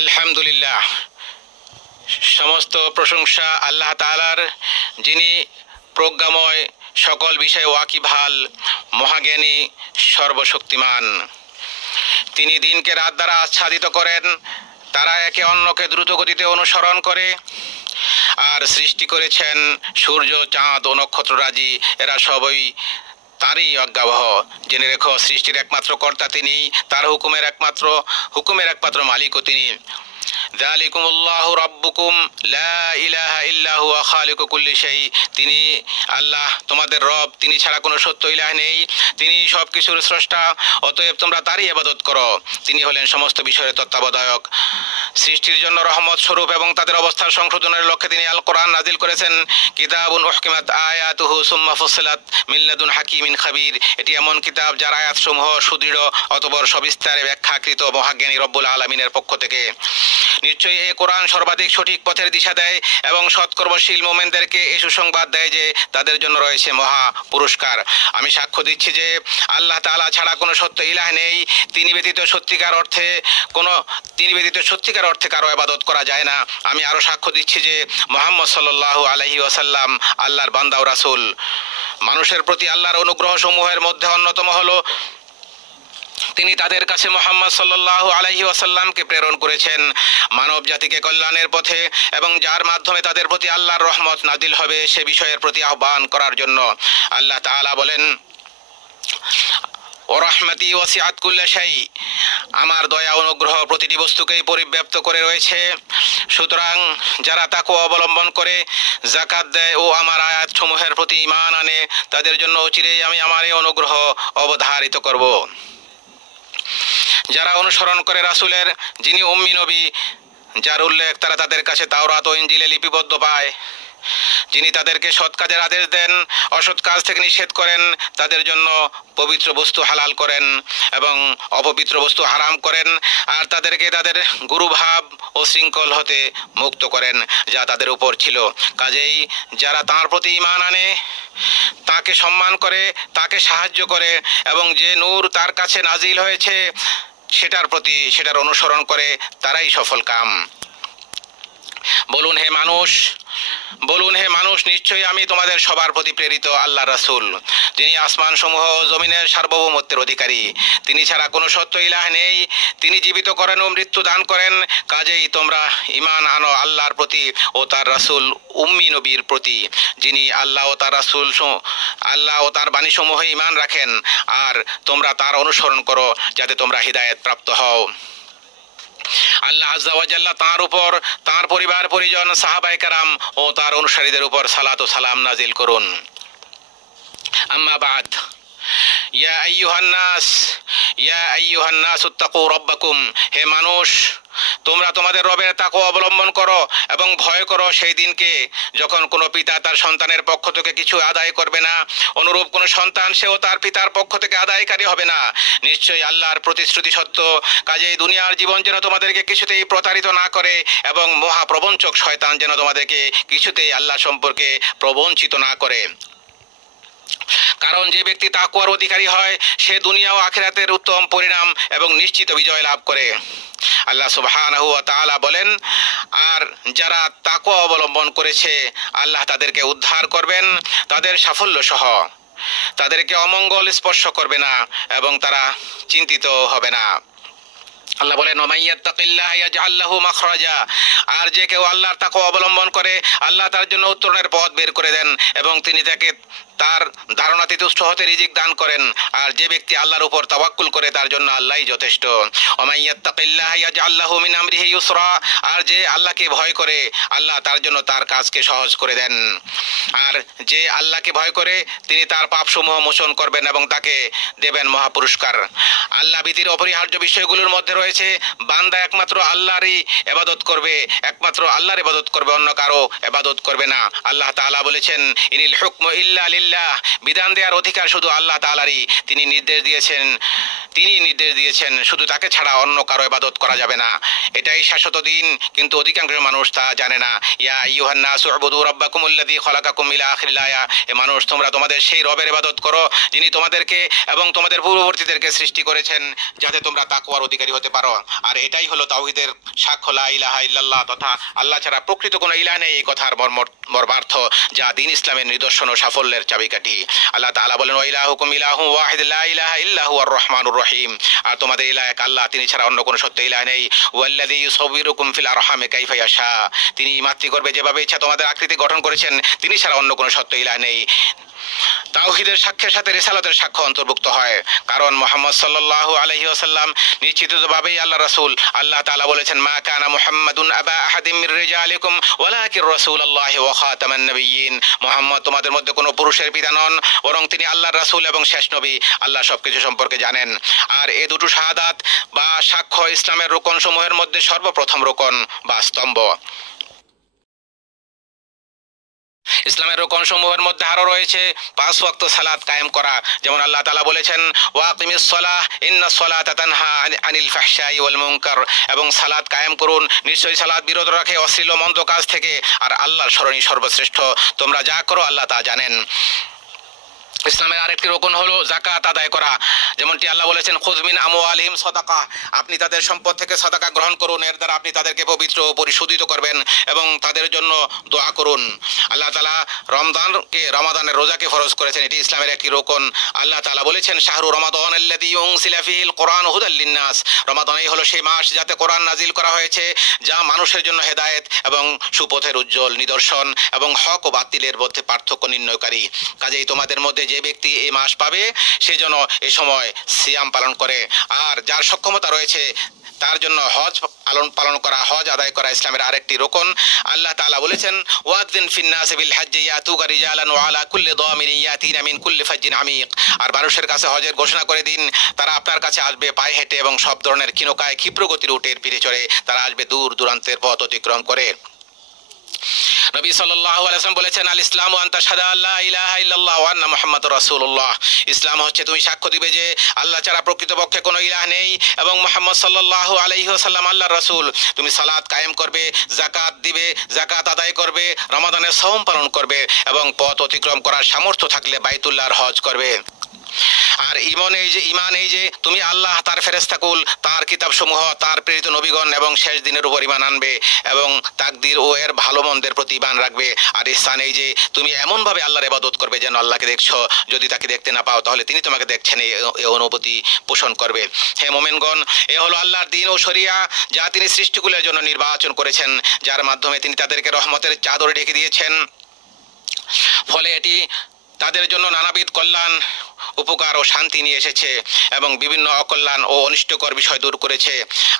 আলহামদুলিল্লাহ, সমস্ত প্রশংসা আল্লাহ তাআলার, যিনি প্রজ্ঞাময়, সকল বিষয়ে ওয়াকিবহাল, মহাজ্ঞানী, সর্বশক্তিমান। তিনি দিনকে রাত দ্বারা আচ্ছাদিত করেন, তারা একে অন্যকে দ্রুতগতিতে অনুসরণ করে। আর সৃষ্টি করেছেন সূর্য, চাঁদ ও নক্ষত্ররাজি, এরা সবই তারই অজ্ঞাবহ। জেনে রেখো, সৃষ্টির একমাত্র কর্তা তিনি, তার হুকুমের একমাত্র মালিকও তিনি। যালিকুমুল্লাহু রাব্বুকুম লা ইলাহা ইল্লা হুয়া খালিকু কুল্লি শাই। তিনি আল্লাহ, তোমাদের রব, তিনি ছাড়া কোনো সত্য ইলাহ নেই, তিনি সব কিছুর স্রষ্টা, অতএব তোমরা তারই ইবাদত করো। তিনি হলেন সমস্ত বিষয়ের তত্ত্বাবধায়ক। সৃষ্টির জন্য রহমত স্বরূপ এবং তাদের অবস্থার সংশোধনের লক্ষ্যে তিনি আল কোরআন নাজিল করেছেন। কিতাবুন উহকিমাত আয়াতুহু সুম্মা ফুসসিলাত মিন লাদুন হাকিমিন খাবীর। এটি এমন কিতাব যার আয়াতসমূহ সুদৃঢ়, অতঃপর সবিস্তারে ব্যাখ্যাকৃত মহাজ্ঞানী রব্বুল আলামিনের পক্ষ থেকে। নিশ্চয়ই এই কোরআন সর্বাধিক সঠিক পথের দিশা দেয় এবং সৎকর্মশীল মোমেনদেরকে এই সুসংবাদ দেয় যে তাদের জন্য রয়েছে মহা পুরস্কার। আমি সাক্ষ্য দিচ্ছি যে আল্লাহ তাআলা ছাড়া কোনো সত্য ইলাহ নেই, তিনি ব্যতীত সত্যিকার অর্থে কারো ইবাদত করা যায় না। আমি আরও সাক্ষ্য দিচ্ছি যে মুহাম্মদ সাল্লাল্লাহু আলাইহি ওয়াসাল্লাম আল্লাহর বান্দা ও রাসূল। মানুষের প্রতি আল্লাহর অনুগ্রহ সমূহের মধ্যে অন্যতম হলো তিনি তাদের কাছে মুহাম্মদ সাল্লাল্লাহু আলাইহি ওয়াসাল্লামকে প্রেরণ করেছেন মানব জাতিকে কল্যাণের পথে, এবং যার মাধ্যমে তাদের প্রতি আল্লাহর রহমত নাজিল হবে সে বিষয়ের প্রতি আহ্বান করার জন্য। আল্লাহ তাআলা বলেন, ও রহমতি ওয়াসিআত কুল্লা শাই, আমার দয়া অনুগ্রহ প্রতিটি বস্তুকেই পরিব্যাপ্ত করে রয়েছে। সুতরাং যারা তাকওয়া অবলম্বন করে, যাকাত দেয় ও আমার আয়াতসমূহের প্রতি ঈমান আনে, তাদের জন্য অচিরেই আমি আমার এই অনুগ্রহ অবধারিত করব। যারা অনুসরণ করে রাসূলের, যিনি উম্মি নবী, যার উল্লেখ তারা তাদের কাছে তাওরাত ও ইনজিলে লিপিবদ্ধ পায়, যিনি তাদেরকে সৎ কাজের আদেশ দেন, অসৎ কাজ থেকে নিষেধ করেন, তাদের জন্য পবিত্র বস্তু হালাল করেন এবং অপবিত্র বস্তু হারাম করেন, আর তাদেরকে তাদের গুরুভাব ও শৃঙ্খল হতে মুক্ত করেন যা তাদের উপর ছিল। কাজেই যারা তাঁর প্রতি ঈমান আনে, তাকে সম্মান করে, তাকে সাহায্য করে এবং যে নূর তার কাছে নাজিল হয়েছে সেটার অনুসরণ করে, তারাই সফল কাম। বলুন হে মানুষ, নিশ্চয়ই আমি তোমাদের সবার প্রতি প্রেরিত আল্লাহ রাসূল, যিনি আসমান সমূহ ও জমিনের সার্বভৌমত্বের অধিকারী। তিনি ছাড়া কোনো সত্য ইলাহ নেই, তিনি জীবিত করেন ও মৃত্যু দান করেন। কাজেই তোমরা ঈমান আনো আল্লাহর প্রতি ও তার রাসূল উম্মি নবীর প্রতি, যিনি আল্লাহ ও তার বাণীসমূহে ঈমান রাখেন, আর তোমরা তার অনুসরণ করো যাতে তোমরা হিদায়াত প্রাপ্ত হও। আল্লাহ আযজা ওয়া জাল্লা তাঁর উপর, তাঁর পরিবার পরিজন, সাহাবায়ে কেরাম ও তার অনুসারীদের উপর সালাত ও সালাম নাজিল করুন। আম্মা বাদ, ইয়া আইয়ুহান নাস ইত্তাকু রাব্বাকুম, হে মানুষ, তোমরা তোমাদের রবের তাকওয়া অবলম্বন করো এবং ভয় করো সেই দিনকে যখন কোনো পিতা তার সন্তানের পক্ষ থেকে কিছু আদায় করবে না, অনুরূপ কোনো সন্তান সেও তার পিতার পক্ষ থেকে আদায়কারী হবে না। নিশ্চয়ই আল্লাহর প্রতিশ্রুতি সত্য। কাজেই দুনিয়ার জীবন যেন তোমাদেরকে কিছুতেই প্রতারিত না করে এবং মহাপ্রবঞ্চক শয়তান যেন তোমাদেরকে কিছুতেই আল্লাহ সম্পর্কে প্রবঞ্চিত না করে। কারণ যে ব্যক্তি তাকওয়ার অধিকারী হয় সে দুনিয়া ও আখিরাতের উত্তম পরিণাম এবং নিশ্চিত বিজয় লাভ করে। আল্লাহ সুবহানাহু ওয়া তাআলা বলেন, আর যারা তাকওয়া অবলম্বন করেছে আল্লাহ তাদেরকে উদ্ধার করবেন তাদের সাফল্য সহ, তাদেরকে অমঙ্গল স্পর্শ করবে না এবং তারা চিন্তিত হবে না। আল্লাহ বলেন, ওয়া মাইয়াত্তাকিল্লাহ ইয়াজআল লাহু মাখরাজা, আর যে কেউ আল্লাহর তাকওয়া অবলম্বন করে আল্লাহ তার জন্য উত্তরণের পথ বের করে দেন এবং তিনি তাকে তার ধারণাতে তুষ্ট হতে রিজিক দান করেন। আর যে ব্যক্তি আল্লাহর উপর তাওয়াক্কুল করে তার জন্য আল্লাহই যথেষ্ট। ওয়া মাইয়াত্তাকিল্লাহ ইয়াজআল লাহু মিন আমরিহি ইউসরা, আর যে আল্লাহকে ভয় করে আল্লাহ তার জন্য তার কাজকে সহজ করে দেন। আর যে আল্লাহকে ভয় করে তিনি তার পাপসমূহ মোচন করবেন এবং তাকে দেবেন মহাপুরস্কার। আল্লাহ ভীতির অপরিহার্য বিষয়গুলোর মধ্যে রয়েছে বান্দা একমাত্র আল্লাহর ইবাদত করবে, অন্য কারো ইবাদত করবে না। আল্লাহ তাআলা বলেছেন, ইনিল হুকমু ইল্লা লিল্লাহ, বিধান দেওয়ার অধিকার শুধু আল্লাহ তাআলারই। তিনি নির্দেশ দিয়েছেন শুধু তাকে ছাড়া অন্য কারো ইবাদত করা যাবে না। এটাই শাশ্বত দিন, কিন্তু অধিকাংশ মানুষ তা জানে না। ইয়া আইয়ুহান নাসু উবুদু রাব্বাকুমুল্লাযী খালাকাকুম ইলা আখিরিল আয়া, হে মানুষ, তোমরা তোমাদের সেই রবের ইবাদত করো যিনি তোমাদেরকে এবং তোমাদের পূর্ববর্তীদেরকে সৃষ্টি করেছেন যাতে তোমরা তাকওয়ার অধিকারী হতে পারো। পারো। আর এটাই হলো তাওহীদের সাক্ষ্য, লা ইলাহা ইল্লাল্লাহ তথা আল্লাহ ছাড়া প্রকৃত কোনো ইলাহ নেই, এই কথার মর্মার্থ, যা দিন ইসলামের নিদর্শন ও সাফল্যের চাবিকাঠি। আল্লাহ তাআলা বলেন, ওয়া ইলাহুকুম ইলাহুন ওয়াহিদ লা ইলাহা ইল্লা হুয়ার রহমানুর রহিম। আর তোমাদের ইলাহ এক আল্লাহ, তিনি ছাড়া অন্য কোনো সত্য ইলাহ নেই। ওয়াল্লাযী ইউসাউবিরুকুম ফিল আরহামি কাইফা ইয়াশা। তিনি মাতৃগর্ভে যেভাবে ইচ্ছা তোমাদের আকৃতি গঠন করেছেন, তিনি ছাড়া অন্য কোনো সত্য ইলাহ নেই। তাওহীদের সাক্ষ্যের সাথে রিসালাতের সাক্ষ্য অন্তর্ভুক্ত হয়, কারণ মুহাম্মদ সাল্লাল্লাহু আলাইহি ওয়াসাল্লাম নিশ্চিতভাবেই আল্লাহ রাসূল। আল্লাহ তাআলা বলেছেন, মা কানা মুহাম্মাদুন আবা আহাদিম মির রিজালিকুম ওয়ালাকিন রাসূলুল্লাহি ওয়া খাতামান নবিয়্যিন। মুহাম্মদ তোমাদের মধ্যে কোনো পুরুষের পিতা নন, বরং তিনি আল্লাহর রাসূল এবং শেষ নবী। আল্লাহ সবকিছু সম্পর্কে জানেন। আর এ দুটো শাহাদাত বা সাক্ষ্য ইসলামের রোকন সমূহের মধ্যে সর্বপ্রথম রোকন বা স্তম্ভ। ইসলামের রোকন সমূহের মধ্যে আরো রয়েছে 5 ওয়াক্ত সালাত কায়েম করা, যেমন আল্লাহ তাআলা বলেছেন, ওয়াকিমিস সালাহ ইন্নাস সালাতা তানহা আনিল ফাহশাই ওয়াল মুনকার। এবং সালাত কায়েম করুন, নিশ্চয়ই সালাত বিরত রাখে অশ্লীল ও মন্দ কাজ থেকে, আর আল্লাহর স্মরণই সর্বশ্রেষ্ঠ। তোমরা যা করো আল্লাহ তা জানেন। ইসলামের আরেকটি রোকন হলো যাকাত আদায় করা, যেমনটি আল্লাহ বলেছেন, খুয মিন আমওয়ালিহিম সাদাকা। আপনি তাদের সম্পদ থেকে সাদাকা গ্রহণ করুন, এর দ্বারা আপনি তাদেরকে পবিত্র ও পরিশোধিত করবেন এবং তাদের জন্য দোয়া করুন। আল্লাহ তাআলা রমাদানের রোজাকে ফরজ করেছেন, এটি ইসলামের একটি রোকন। আল্লাহ তাআলা বলেছেন, শাহরু রমাদান আল্লাযী উনজিলা ফীহিল কুরআন হুদাল লিন-নাস। রমাদানই হলো সেই মাস যাতে কোরআন নাজিল করা হয়েছে, যা মানুষের জন্য হেদায়েত এবং সুপথের উজ্জ্বল নিদর্শন এবং হক ও বাতিলের মধ্যে পার্থক্য নির্ণয়কারী। কাজেই তোমাদের মধ্যে যে ব্যক্তি এই মাস পাবে, সে যেন এ সময় সিয়াম পালন করে। আর যার সক্ষমতা রয়েছে তার জন্য হজ পালন করা, হজ আদায় করা ইসলামের আরেকটি রোকন। আল্লাহ তাআলা বলেছেন, ওয়াযিন ফিন নাসি বিল হজ্জি ইয়াতুকা রিজালান ওয়া আলা কুল্লি দামিরিন ইয়াতিনা মিন কুল্লি ফাজ্জিন আমিক। আর মানুষের কাছে হজের ঘোষণা করে দিন, তারা আপনার কাছে আসবে পায়ে হেঁটে এবং সব ধরনের ক্ষীণকায় ক্ষিপ্রগতির উটের পিঠে চড়ে। তারা আসবে দূর দূরান্তের পথ অতিক্রম করে। নবী সাল্লাল্লাহু আলাইহি ওয়াসাল্লাম বলেছেন, আল ইসলামু আন তাশহাদা আল্লা ইলাহা ইল্লাল্লাহ ওয়া আন্না মুহাম্মাদুর রাসূলুল্লাহ। ইসলাম হচ্ছে তুমি সাক্ষ্য দিবে যে আল্লাহ ছাড়া প্রকৃতপক্ষে কোনো ইলাহ নেই এবং মুহাম্মদ সাল্লাল্লাহু আলাইহি ওয়াসাল্লাম আল্লাহর রাসূল। তুমি সালাত কায়েম করবে, যাকাত দিবে, যাকাত আদায় করবে, রমাদানের সওম পালন করবে এবং পথ অতিক্রম করার সামর্থ্য থাকলে বাইতুল্লাহর হজ করবে। আর ঈমান এই যে তুমি আল্লাহ, তার ফেরেশতাকুল, তার কিতাবসমূহ, তার প্রেরিত নবীগণ এবং শেষ দিনের উপর ঈমান আনবে এবং তাকদীর ও এর ভালো মন্দের প্রতি ঈমান রাখবে। আর ইহসান এই যে তুমি এমনভাবে আল্লাহর ইবাদত করবে যেন আল্লাহকে দেখছো, যদি তাকে দেখতে না পাও তাহলে তিনি তোমাকে দেখছেন, এই অনুভূতি পোষণ করবে। হে মুমিনগণ, এ হলো আল্লাহর দ্বীন ও শরিয়া, যা তিনি সৃষ্টিকুলের জন্য নির্বাচন করেছেন, যার মাধ্যমে তিনি তাদেরকে রহমতের চাদরে ঢেকে দিয়েছেন। ফলে এটি তাদের জন্য নানাবিধ কল্যাণ, উপকার ও শান্তি নিয়ে এসেছে এবং বিভিন্ন অকল্যাণ ও অনিষ্টকর বিষয় দূর করেছে।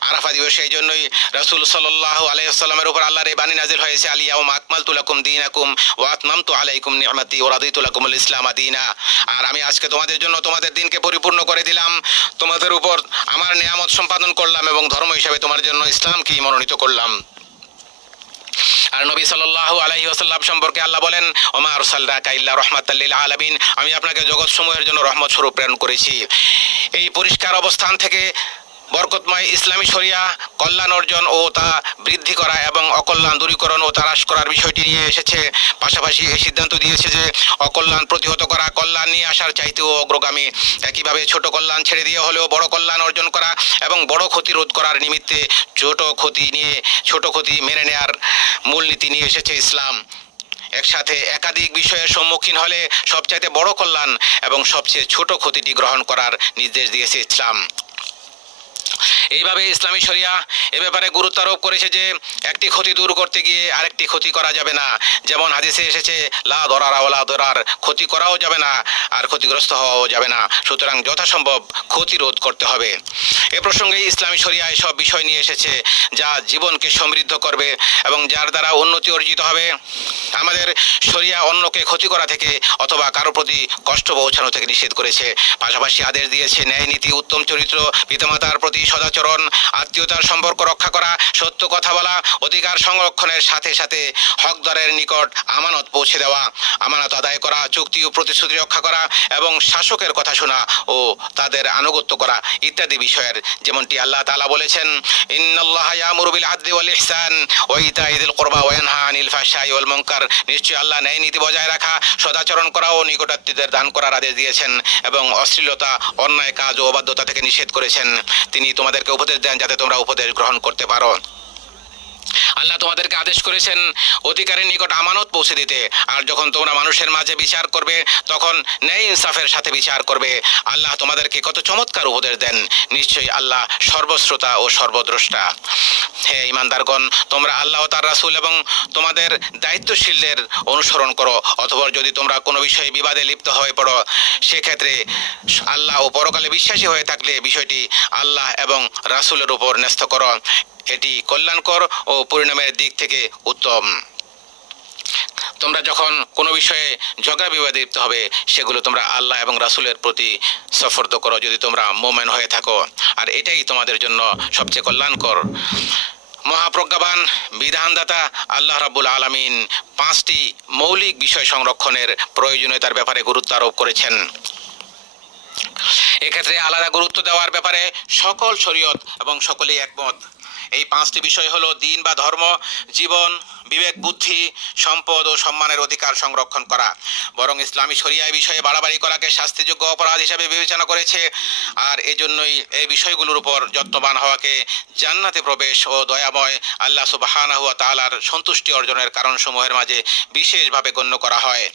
আরাফা দিবসে এই জন্যই রাসূল সাল্লাল্লাহু আলাইহি ওয়াসাল্লামের উপর আল্লাহর এই বাণী নাজিল হয়েছে, আল ইয়াউমা আকমালতু লাকুম দীনাকুম ওয়া আতমামতু আলাইকুম নি'মাতি ওয়া রাদিতু লাকুমুল ইসলামা দীনা। আর আমি আজকে তোমাদের জন্য তোমাদের দিনকে পরিপূর্ণ করে দিলাম, তোমাদের উপর আমার নিয়ামত সম্পাদন করলাম এবং ধর্ম হিসেবে তোমার জন্য ইসলামকেই মনোনীত করলাম। আর নবী সাল্লাল্লাহু আলাইহি ওয়াসাল্লাম সম্পর্কে আল্লাহ বলেন, ওমা আরসালনাকা ইল্লা রাহমাতাল লিল আলামিন। আমি আপনাকে জগৎ সমূহের জন্য রহমত স্বরূপ প্রেরণ করেছি। এই পরিষ্কার অবস্থান থেকে বরকতময় ইসলামী শরিয়া কল্যাণ অর্জন ও তা বৃদ্ধি করা এবং অকল্যাণ দূরীকরণ ও তারাশ করার বিষয়টি নিয়ে এসেছে। পাশাপাশি এই সিদ্ধান্ত দিয়েছে যে অকল্যাণ প্রতিহত করা কল্যাণ নিয়ে আসার চাইতেও অগ্রগামী। একইভাবে ছোট কল্যাণ ছেড়ে দিয়ে হলেও বড় কল্যাণ অর্জন করা এবং বড় ক্ষতি রোধ করার নিমিত্তে ছোট ক্ষতি মেনে নেয়ার মূলনীতি নিয়ে এসেছে ইসলাম। একসাথে একাধিক বিষয়ের সম্মুখীন হলে সবচাইতে বড় কল্যাণ এবং সবচেয়ে ছোট ক্ষতিটি গ্রহণ করার নির্দেশ দিয়েছে ইসলাম। এইভাবে ইসলামী শরিয়া এ ব্যাপারে গুরুত্ব আরোপ করেছে যে একটি ক্ষতি দূর করতে গিয়ে আরেকটি ক্ষতি করা যাবে না। যেমন হাদিসে এসেছে, লা দরারা ওয়ালা দরার, ক্ষতি করাও যাবে না আর ক্ষতিগ্রস্ত হওয়াও যাবে না। সুতরাং যথাসম্ভব ক্ষতি রোধ করতে হবে। এ প্রসঙ্গে ইসলামী শরিয়া এসব বিষয় নিয়ে এসেছে যা জীবনকে সমৃদ্ধ করবে এবং যার দ্বারা উন্নতি অর্জিত হবে। আমাদের শরিয়া অন্যকে ক্ষতি করা থেকে অথবা কারো প্রতি কষ্ট পৌঁছানো থেকে নিষেধ করেছে। পাশাপাশি আদেশ দিয়েছে ন্যায় নীতি, উত্তম চরিত্র, পিতামাতার প্রতি সদাচরণ, আত্মীয়তার সম্পর্ক রক্ষা করা, সত্য কথা বলা, অধিকার সংরক্ষণের সাথে সাথে হকদারের নিকট আমানত পৌঁছে দেওয়া, আমানত আদায় করা, চুক্তি ও প্রতিশ্রুতি রক্ষা করা এবং শাসকের কথা শোনা ও তাদের আনুগত্য করা ইত্যাদি বিষয়ের যেমনটি আল্লাহ তাআলা বলেছেন, ইন্নাল্লাহা ইয়ামুরু বিল আদলি ওয়াল ইহসান ওয়া ইতাই যিল কুরবা ওয়া ইয়ানহা আনিল ফাহশাই ওয়াল মুনকার। নিশ্চয়ই আল্লাহ ন্যায় নীতি বজায় রাখা, সদাচরণ করা ও নিকটাত্মীয়দের দান করার আদেশ দিয়েছেন এবং অশ্লীলতা, অন্যায় কাজ ও অবাধ্যতা থেকে নিষেধ করেছেন। তিনি তোমাদেরকে উপদেশ দেন যাতে তোমরা উপদেশ গ্রহণ করতে পারো। আল্লাহ তোমাদেরকে আদেশ করেছেন অধিকারীর নিকট আমানত পৌঁছে দিতে, আর যখন তোমরা মানুষের মাঝে বিচার করবে তখন ন্যায় ইনসাফের সাথে বিচার করবে। আল্লাহ তোমাদেরকে কত চমৎকার উপদেশ দেন। নিশ্চয়ই আল্লাহ সর্বশ্রোতা ও সর্বদ্রষ্টা। হে ঈমানদারগণ, তোমরা আল্লাহ ও তার রাসূল এবং তোমাদের দায়িত্বশীলদের অনুসরণ করো, অথবা যদি তোমরা কোনো বিষয়ে বিবাদে লিপ্ত হয়ে পড়ো, সেক্ষেত্রে আল্লাহ ও পরকালে বিশ্বাসী হয়ে থাকলে বিষয়টি আল্লাহ এবং রাসূলের উপর ন্যস্ত করো। এটি কল্যাণকর ও পরিণামের দিক থেকে উত্তম। তোমরা যখন কোনো বিষয়ে ঝগড়া বিবাদে লিপ্ত হবে, সেগুলো তোমরা আল্লাহ এবং রাসূলের প্রতি সফর্দ করো যদি তোমরা মুমিন হয়ে থাকো, আর এটাই তোমাদের জন্য সবচেয়ে কল্যাণকর। মহাপ্রজ্ঞাবান বিধানদাতা আল্লাহ রাব্বুল আলামিন 5টি মৌলিক বিষয় সংরক্ষণের প্রয়োজনীয়তার ব্যাপারে গুরুত্ব আরোপ করেছেন। এক্ষেত্রে আলাদা গুরুত্ব দেওয়ার ব্যাপারে সকল শরীয়ত এবং সকলেই একমত। এই 5টি বিষয় হলো দিন বা ধর্ম, জীবন, বিবেক, বুদ্ধি, সম্পদ ও সম্মানের অধিকার সংরক্ষণ করা। বরং ইসলামী শরিয়া এই বিষয়ে বাড়াবাড়ি করাকে শাস্তিযোগ্য অপরাধ হিসেবে বিবেচনা করেছে, আর এজন্যই এই বিষয়গুলোর উপর যত্নবান হওয়াকে জান্নাতে প্রবেশ ও দয়াময় আল্লাহ সুবহানাহু ওয়া তাআলার সন্তুষ্টি অর্জনের কারণসমূহের মাঝে বিশেষভাবে গণ্য করা হয়।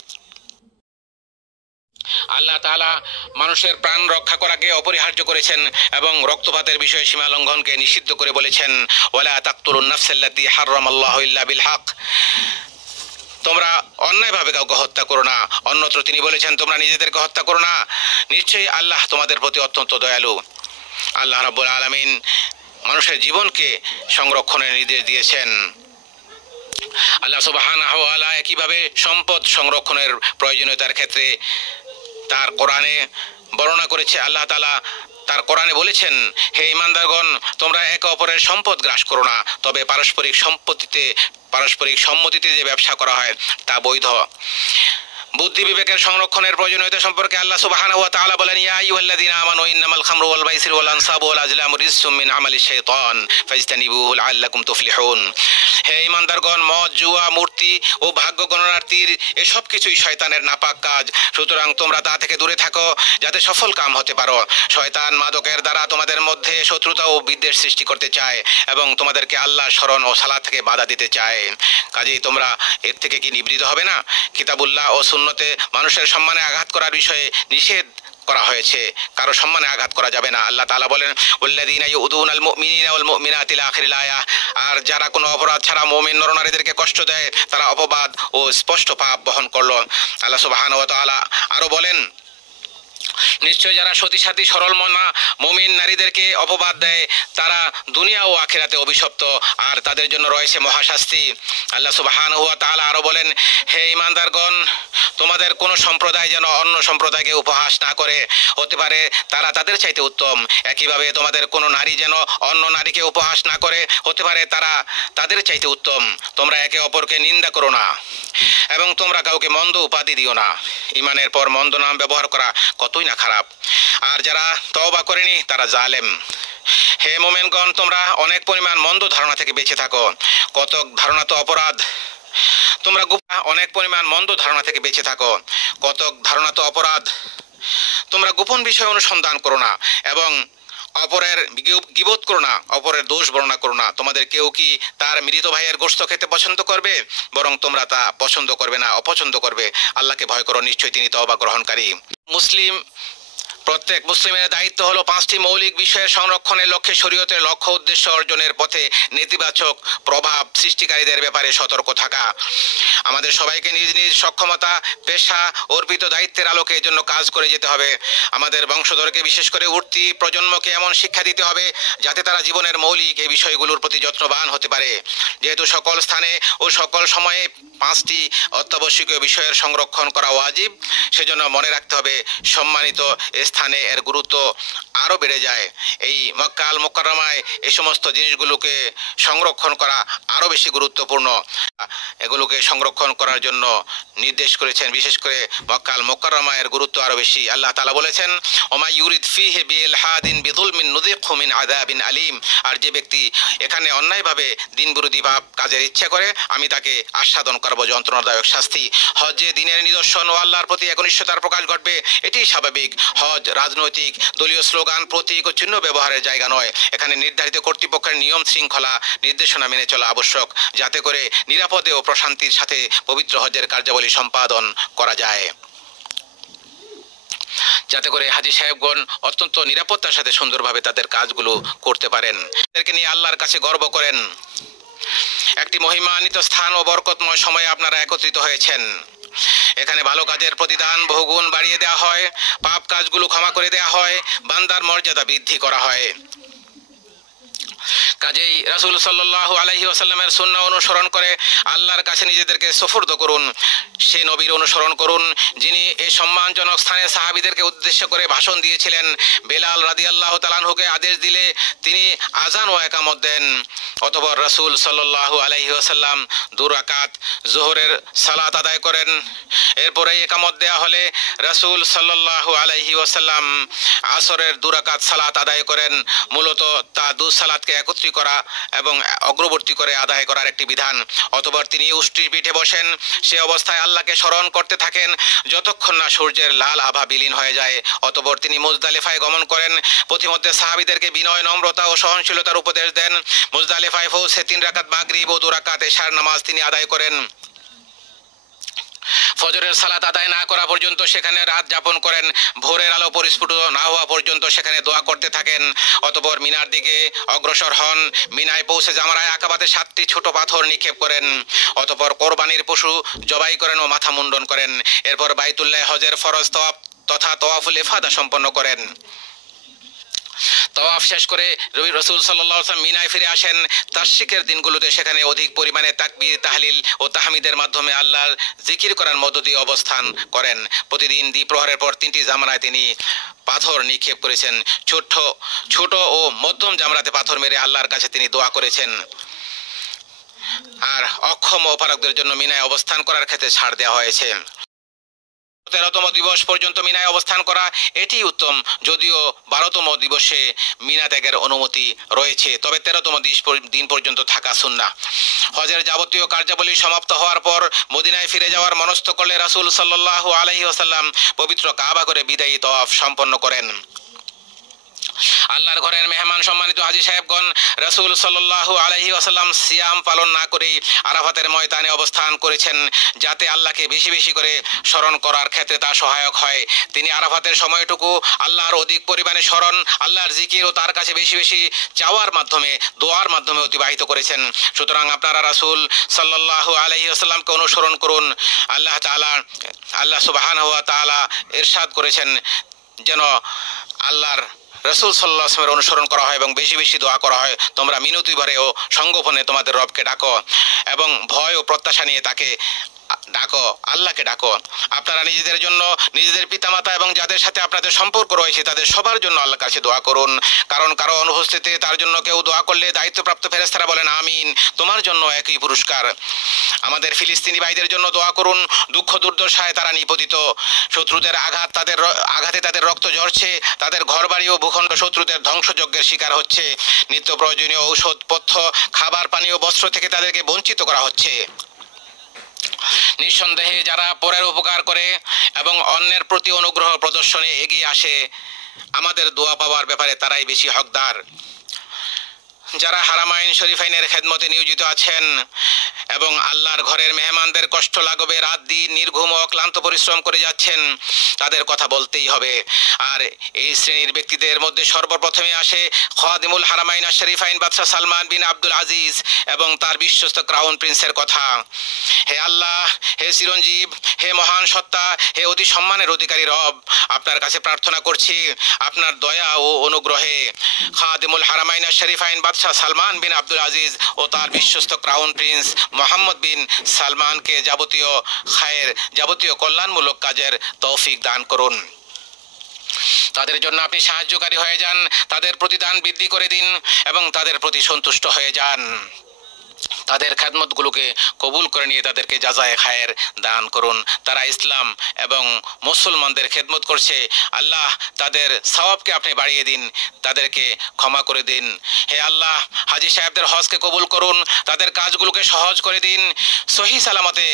আল্লাহ তাআলা মানুষের প্রাণ রক্ষা করাকে অপরিহার্য করেছেন এবং রক্তপাতের বিষয়ে সীমা লঙ্ঘনকে নিষিদ্ধ করে বলেছেন, ওয়ালা তাকতুলুন নাফসাল্লাতী হারামাল্লাহু ইল্লা বিল হক। তোমরা অন্যায়ভাবে কাউকে হত্যা করো না। অন্যত্র তিনি বলেছেন, তোমরা নিজেদেরকে হত্যা করো না। নিশ্চয়ই আল্লাহ তোমাদের প্রতি অত্যন্ত দয়ালু। আল্লাহ রাব্বুল আলামিন মানুষের জীবনকে সংরক্ষণের নির্দেশ দিয়েছেন। আল্লাহ সুবহানাহু ওয়া তাআলা একইভাবে সম্পদ সংরক্ষণের প্রয়োজনীয়তার ক্ষেত্রে তার কোরআনে বর্ণনা করেছে। আল্লাহ তাআলা তার কোরআনে বলেছেন, হে ঈমানদারগণ, তোমরা একে অপরের সম্পদ গ্রাস করো না, তবে পারস্পরিক সম্মতিতে যে ব্যবসা করা হয় তা বৈধ। বুদ্ধি বিবেকের সংরক্ষণের প্রয়োজনীয়তা সম্পর্কে আল্লাহ সুবহানাহু ওয়া তাআলা বলেন, ইয়া আইয়ুহাল্লাযীনা আমানু ইন্নামাল খামরু ওয়াল মাইসিরু ওয়াল আনসাবু ওয়াল আজলামু রিজসুম মিন আমালিশ শাইতান ফাজতানিবুহু লাআল্লাকুম তুফলিহুন। হে ঈমানদারগণ, মদ, জুয়া, মূর্তি ও ভাগ্য গণনার তীর এসব কিছুই শয়তানের নাপাক কাজ, সুতরাং তোমরা তা থেকে দূরে থাকো যাতে সফল কাম হতে পারো। শয়তান মাদকের দ্বারা তোমাদের মধ্যে শত্রুতা ও বিদ্বেষ সৃষ্টি করতে চায় এবং তোমাদেরকে আল্লাহর শরণ ও সালাত থেকে বাধা দিতে চায়। কাজেই তোমরা এর থেকে কি নিবৃত হবে না? কিতাবুল্লাহ ও সুন্নতে মানুষের সম্মানে আঘাত করার বিষয়ে নিষেধ করা হয়েছে। কারো সম্মানে আঘাত করা যাবে না। আল্লাহ তাআলা বলেন, ওয়াল্লাযীনা ইউযুনাল মুমিনিনা ওয়াল মুমিনাতি ইলা আখিরিল আয়াহ। আর যারা কোনো অপরাধ ছাড়া মুমিন নরনারীদেরকে কষ্ট দেয়, তারা অপবাদ ও স্পষ্ট পাপ বহন করলো। আল্লাহ সুবহানাহু ওয়া তাআলা আরো বলেন, নিশ্চয় যারা সতী সাথী সরল মনা মুমিন নারীদেরকে অপবাদ দেয়, তারা দুনিয়া ও আখিরাতে অভিশপ্ত, আর তাদের জন্য রয়েছে মহাশাস্তি। আল্লাহ সুবহানাহু ওয়া তাআলা আরো বলেন, হে ঈমানদারগণ, তোমাদের কোন সম্প্রদায় যেন অন্য সম্প্রদায়কে উপহাস না করে, হতে পারে তারা তাদের চাইতে উত্তম। একইভাবে তোমাদের কোনো নারী যেন অন্য নারীকে উপহাস না করে, হতে পারে তারা তাদের চাইতে উত্তম। তোমরা একে অপরকে নিন্দা করো না এবং তোমরা কাউকে মন্দ উপাধি দিও না। ঈমানের পর মন্দ নাম ব্যবহার করা কতই না খারাপ। আর যারা তওবা করেনি তারা জালেম। হে মুমিনগণ, তোমরা অনেক পরিমাণ মন্দ ধারণা থেকে বেঁচে থাকো। কতক ধারণা তো অপরাধ। তোমরা অনেক পরিমাণ মন্দ ধারণা থেকে বেঁচে থাকো। কতক ধারণা তো অপরাধ। তোমরা গোপন বিষয় অনুসন্ধান করো না এবং অপরের গীবত করো না, অপরের দোষ বর্ণনা করো না। তোমাদের কেউ কি তার মৃত ভাইয়ের গোশত খেতে পছন্দ করবে? বরং তোমরা তা পছন্দ করবে না, অপছন্দ করবে। আল্লাহকে ভয় করো, নিশ্চয়ই তিনি তওবা গ্রহণকারী। প্রত্যেক মুসলিমের দায়িত্ব হলো 5টি মৌলিক বিষয়ের সংরক্ষণের লক্ষ্যে শরীয়তের লক্ষ্য উদ্দেশ্য অর্জনের পথে নেতিবাচক প্রভাব সৃষ্টিকারীদের ব্যাপারে সতর্ক থাকা। আমাদের সবাইকে নিজ নিজ সক্ষমতা, পেশা, অর্পিত দায়িত্বের আলোকে এর জন্য কাজ করে যেতে হবে। আমাদের বংশধরকে, বিশেষ করে উঠতি প্রজন্মকে এমন শিক্ষা দিতে হবে যাতে তারা জীবনের মৌলিক এই বিষয়গুলোর প্রতি যত্নবান হতে পারে। যেহেতু সকল স্থানে ও সকল সময়ে 5টি অত্যাবশ্যকীয় বিষয়ের সংরক্ষণ করা ওয়াজিব। সেজন্য মনে রাখতে হবে সম্মানিত স্থানে এর গুরুত্ব আরও বেড়ে যায়। এই মক্কা আল মুকাররমায় এই সমস্ত জিনিসগুলোকে সংরক্ষণ করা আরও বেশি গুরুত্বপূর্ণ। এগুলোকে সংরক্ষণ করার জন্য নির্দেশ করেছেন। বিশেষ করে মক্কা আল মুকাররমা এর গুরুত্ব আরও বেশি। আল্লাহ তাআলা বলেছেন, ওমা ইউরিদ ফিহি বিইলহাদিন বিযুলমিন নুযিকহু মিন আযাবিন আলীম। আর যে ব্যক্তি এখানে অন্যায়ভাবে দিন বিরোধী ভাব কাজের ইচ্ছা করে, আমি তাকে আস্বাদন করব যন্ত্রণাদায়ক শাস্তি। হজে দিনের নিদর্শন ও আল্লাহর প্রতি একনিষ্ঠতার প্রকাশ ঘটবে, এটি স্বাভাবিক। হজ রাজনৈতিক, দলীয় স্লোগান, প্রতীক ও চিহ্ন ব্যবহারের জায়গা নয়। এখানে নির্ধারিত কর্তৃপক্ষের নিয়ম শৃঙ্খলা নির্দেশনা মেনে চলা আবশ্যক, যাতে করে নিরাপদে ও প্রশান্তির সাথে পবিত্র হজের কার্যাবলী সম্পাদন করা যায়, যাতে করে হাজী সাহেবগণ অত্যন্ত নিরাপত্তার সাথে সুন্দরভাবে তাদের কাজগুলো করতে পারেন, তাদেরকে নিয়ে আল্লাহর কাছে গর্ব করেন। একটি মহিমান্বিত স্থান ও বরকতময় সময়ে আপনারা একত্রিত হয়েছেন। এখানে ভালো কাজের প্রতিদান বহুগুণ বাড়িয়ে দেওয়া হয়, পাপ কাজগুলো ক্ষমা করে দেওয়া হয়, বান্দার মর্যাদা বৃদ্ধি করা হয়। কাজেই রাসূল সাল্লাল্লাহু আলাইহি ওয়াসাল্লামের সুন্নাহ অনুসরণ করে আল্লাহর কাছে নিজেদেরকে সুফর্দ করুন। সে নবীর অনুসরণ করুন যিনি এই সম্মানজনক স্থানে সাহাবীদেরকে উদ্দেশ্য করে ভাষণ দিয়েছিলেন। বেলাল রাদিয়াল্লাহু তাআলা আনহুকে আদেশ দিলে তিনি আজান ও ইকামত দেন। অতঃপর রাসূল সাল্লাল্লাহু আলাইহি ওয়াসাল্লাম 2 রাকাত যোহরের সালাত আদায় করেন। এরপরে ইকামত দেয়া হলে রাসূল সাল্লাল্লাহু আলাইহি ওয়াসাল্লাম আসরের 2 রাকাত সালাত আদায় করেন। মূলত তা 2 সালাতকে একত্রিত করা এবং অগ্রবর্তী করে আদায় করার একটি বিধান। অতঃপর তিনি উষ্ট্রির পিঠে বসেন। সে অবস্থায় আল্লাহকে স্মরণ করতে থাকেন যতক্ষণ না সূর্যের লাল আভা বিলীন হয়ে যায়। অতঃপর তিনি মুজদালিফায় গমন করেন। পথিমধ্যে সাহাবীদেরকে বিনয়, নম্রতা ও সহনশীলতার উপদেশ দেন। মুজদালিফায় পৌঁছে 3 রাকাত মাগরিব ও 2 রাকাত এশার নামাজ তিনি আদায় করেন। ফজরের সালাত আদায় না করা পর্যন্ত সেখানে রাত যাপন করেন। ভোরের আলো পরিস্ফুট না হওয়া পর্যন্ত সেখানে দোয়া করতে থাকেন। অতঃপর মিনার দিকে অগ্রসর হন। মিনায় পৌঁছে জামরায়ে আকাবাতে 7টি ছোট পাথর নিক্ষেপ করেন। অতঃপর কোরবানির পশু জবাই করেন ও মাথা মুন্ডন করেন। এরপর বাইতুল্লাহ হজের ফরজ তওয়াফ তথা তওয়াফুল ইফাদা সম্পন্ন করেন। তওয়াফ শেষ করে রাসূল সাল্লাল্লাহু আলাইহি ওয়াসাল্লাম মিনায় ফিরে আসেন। তাশরিকের দিনগুলোতে সেখানে অধিক পরিমাণে তাকবীর, তাহলিল ও তাহমিদের মাধ্যমে আল্লাহর জিকির করার মধ্য দিয়ে অবস্থান করেন। প্রতিদিন দ্বিপ্রহরের পর 3টি জামরায় তিনি পাথর নিক্ষেপ করেছেন। ছোট ও মধ্যম জামরাতে পাথর মেরে আল্লাহর কাছে তিনি দোয়া করেছেন। আর অক্ষম ও অপারগদের জন্য মিনায় অবস্থান করার ক্ষেত্রে ছাড় দেওয়া হয়েছে। 13তম দিবস পর্যন্ত মিনায় অবস্থান করা এটি উত্তম, যদিও 12তম দিবসে মিনা ত্যাগের অনুমতি রয়েছে, তবে 13তম দিন পর্যন্ত থাকা সুন্নাহ। হজের যাবতীয় কার্যাবলী সমাপ্ত হওয়ার পর মদিনায় ফিরে যাওয়ার মনস্থ করলে রাসূল সাল্লাল্লাহু আলাইহি ওয়াসাল্লাম পবিত্র কাবা করে বিদায়ী তওয়াফ সম্পন্ন করেন। আল্লাহর ঘরের মেহমান সম্মানিত হাজী সাহেবগণ, রাসূল সাল্লাল্লাহু আলাইহি ওয়াসাল্লাম সিয়াম পালন না করেই আরাফাতের ময়দানে অবস্থান করেছেন, যাতে আল্লাহকে বেশি বেশি করে স্মরণ করার ক্ষেত্রে তা সহায়ক হয়। তিনি আরাফাতের সময়টুকু আল্লাহর অধিক পরিমাণে স্মরণ, আল্লাহর জিকির ও তার কাছে বেশি বেশি চাওয়ার মাধ্যমে, দোয়ার মাধ্যমে অতিবাহিত করেছেন। সুতরাং আপনারা রাসূল সাল্লাল্লাহু আলাইহি ওয়াসাল্লামকে অনুসরণ করুন। আল্লাহ সুবহানাহু ওয়া তাআলা ইরশাদ করেছেন যেন আল্লাহর রাসূল সাল্লাল্লাহু আলাইহি ওয়াসাল্লামের অনুসরণ করা হয় এবং বেশি বেশি দোয়া করা হয়। তোমরা মিনতি ভরে ও সঙ্গোপনে তোমাদের রবকে ডাকো এবং ভয় ও প্রত্যাশা নিয়ে তাকে ডাকো, আল্লাহকে ডাকো। আপনারা নিজেদের জন্য, নিজেদের পিতামাতা এবং যাদের সাথে আপনাদের সম্পর্ক রয়েছে তাদের সবার জন্য আল্লাহর কাছে দোয়া করুন। কারণ কারো অনুপস্থিতিতে তার জন্য কেউ দোয়া করলে দায়িত্বপ্রাপ্ত ফেরেশতারা বলেন আমিন, তোমার জন্য একই পুরস্কার। আমাদের ফিলিস্তিনি ভাইদের জন্য দোয়া করুন। দুঃখ দুর্দশায় তারা নিপতিত। শত্রুদের আঘাতে তাদের রক্ত ঝরছে, তাদের ঘরবাড়ি ও ভূখণ্ড শত্রুদের ধ্বংসযজ্ঞের শিকার হচ্ছে। নিত্য প্রয়োজনীয় ঔষধ, পথ্য, খাবার, পানি ও বস্ত্র থেকে তাদেরকে বঞ্চিত করা হচ্ছে। নিঃসন্দেহে যারা পরের উপকার করে এবং অন্যের প্রতি অনুগ্রহ প্রদর্শনে এগিয়ে আসে, আমাদের দোয়া পাওয়ার ব্যাপারে তারাই বেশি হকদার। যারা হারামাইন শরীফাইনের খেদমতে নিয়োজিত আছেন এবং আল্লাহর ঘরের মেহমানদের কষ্ট লাগবে রাত দিন নির্ঘুম ও ক্লান্ত পরিশ্রম করে যাচ্ছেন, তাদের কথা বলতেই হবে। আর এই শ্রেণীর ব্যক্তিদের মধ্যে সর্বপ্রথমে আসে খাদিমুল হারামাইন শরীফাইন বাদশাহ সালমান বিন আব্দুল আজিজ এবং তার বিশ্বস্ত ক্রাউন প্রিন্সের কথা। হে আল্লাহ, হে চিরঞ্জীব, হে মহান সত্তা, হে অতি সম্মানের অধিকারী রব, আপনার কাছে প্রার্থনা করছি আপনার দয়া ও অনুগ্রহে খাদিমুল হারামাইন শরীফাইন বাদশাহ সালমান বিন আব্দুল আজিজ ও তার বিশ্বস্ত ক্রাউন প্রিন্স মোহাম্মদ বিন সালমানকে যাবতীয় খায়ের, যাবতীয় কল্যাণমূলক কাজের তৌফিক দান করুন। তাদের জন্য আপনি সাহায্যকারী হয়ে যান, তাদের প্রতিদান বৃদ্ধি করে দিন এবং তাদের প্রতি সন্তুষ্ট হয়ে যান। তাদের খেদমতগুলোকে কবুল করে নিয়ে তাদেরকে জাযায়ে খায়ের দান করুন। তারা ইসলাম এবং মুসলমানদের খেদমত করছে, আল্লাহ তাদের সওয়াবকে আপনি বাড়িয়ে দিন, তাদেরকে ক্ষমা করে দিন। হে আল্লাহ, হাজী সাহেবদের হজকে কবুল করুন, তাদের কাজগুলোকে সহজ করে দিন, সহি সালামতে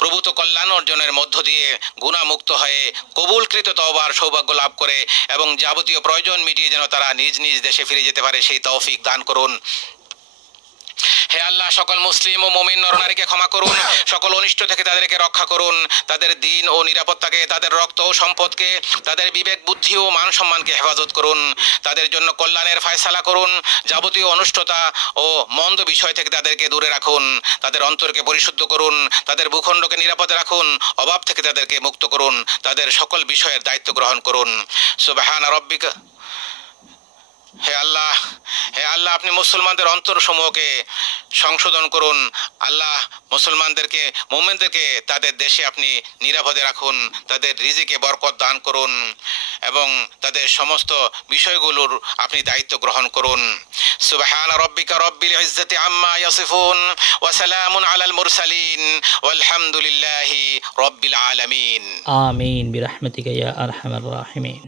প্রভূত কল্যাণ অর্জনের মধ্য দিয়ে গুণামুক্ত হয়ে কবুলকৃত তওবার সৌভাগ্য লাভ করে এবং যাবতীয় প্রয়োজন মিটিয়ে যেন তারা নিজ নিজ দেশে ফিরে যেতে পারে, সেই তৌফিক দান করুন। হে আল্লাহ, সকল মুসলিম ও মুমিন নরনারীকে ক্ষমা করুন, সকল অনিষ্ট থেকে তাদেরকে রক্ষা করুন, তাদের দিন ও নিরাপত্তাকে, তাদের রক্ত ও সম্পদকে, তাদের বিবেক বুদ্ধি ও মান সম্মানকে হেফাজত করুন, তাদের জন্য কল্যাণের ফয়সালা করুন, যাবতীয় অনুষ্ঠতা ও মন্দ বিষয় থেকে তাদেরকে দূরে রাখুন, তাদের অন্তরকে পরিশুদ্ধ করুন, তাদের ভূখণ্ডকে নিরাপদে রাখুন, অভাব থেকে তাদেরকে মুক্ত করুন, তাদের সকল বিষয়ের দায়িত্ব গ্রহণ করুন। সুবহান রব্বিকা। হে আল্লাহ, আপনি মুসলমানদের অন্তরসমূহকে সংশোধন করুন। আল্লাহ, মুসলমানদেরকে, মুমিনদেরকে তাদের দেশে আপনি নিরাপদে রাখুন, তাদের রিজিকে বরকত দান করুন এবং তাদের সমস্ত বিষয়গুলোর আপনি দায়িত্ব গ্রহণ করুন। সুবহান রব্বিকা রব্বিল ইজ্জাতি আম্মা ইয়াসিফুন ওয়া সালামুন আলাল মুরসালিন ওয়ালহামদুলিল্লাহি রব্বিল আলামিন। আমিন বিরহমাতিকা ইয়া আরহামার রাহিমিন।